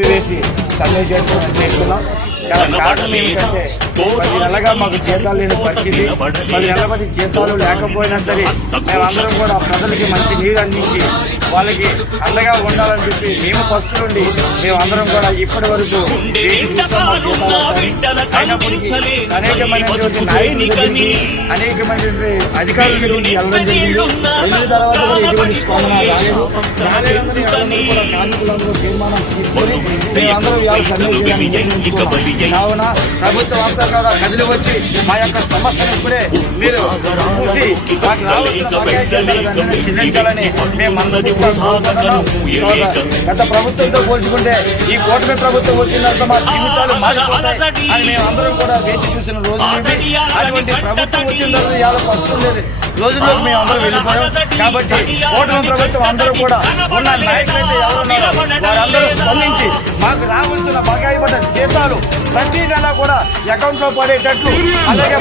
నిలిపివేసి సమ్మె చేస్తున్నాం. కారణం ఏమిటంటే 10 నెలలుగా మాకు జీతాలు లేని పరిస్థితి. 10 నెలల బట్టి జీతాలు లేకపోయినా సరే మేమందరం కూడా ప్రజలకి మంచి నీరు అందించి వాళ్ళకి అండగా ఉండాలని చెప్పి మేము ఫస్ట్ నుండి మేమందరం కూడా ఇప్పటి వరకు అనేకమైనటువంటి నాయకులు అనేకమైనటువంటి అధికారులు వెళ్ళడం జరిగింది. వెళ్ళిన తర్వాత కూడా ఎటువంటి స్పందన రాలేదు. కార్మికులందరూ తీర్మానం తీసుకొని మేమందరం ఇవాళ సమ్మె చేయడానికి కావున ప్రభుత్వం అంతా కూడా కదిలి వచ్చి మా యొక్క సమస్యను ఇప్పుడే మీరు చూసి మాకు రావాల్సిన చెల్లించాలని మేము గత ప్రభుత్వంతో పోల్చుకుంటే ఈ కూటమి ప్రభుత్వం వచ్చినంత మా జీవితాలు మారిపోతాయి అని మేము అందరం కూడా వేచి చూసిన రోజు అటువంటి ప్రభుత్వం వచ్చిన తర్వాత ఇవాళ ఫస్ట్ ఉండేది రోజుల్లో మేము అందరం వెళ్ళిపోయాం. కాబట్టి కూటమి ప్రభుత్వం అందరూ కూడా ఉన్న నాయకులైతే ఎవరున్నారో వారందరూ స్పందించి మాకు రావాల్సిన బకాయి పడ్డ జీతాలు ప్రతి నెల కూడా అకౌంట్లో పడేటట్లు అలాగే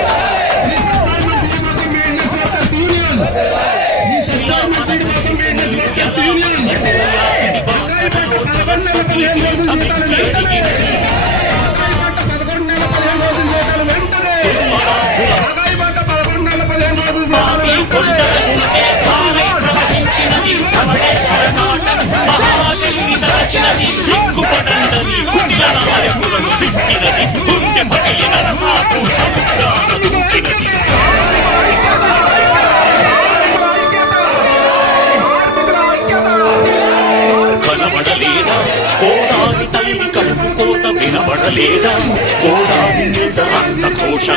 కనబడలేదా కోడాలి తల్లి కడుపు కోత వినబడలేదా కోడాలి అంత ఘోష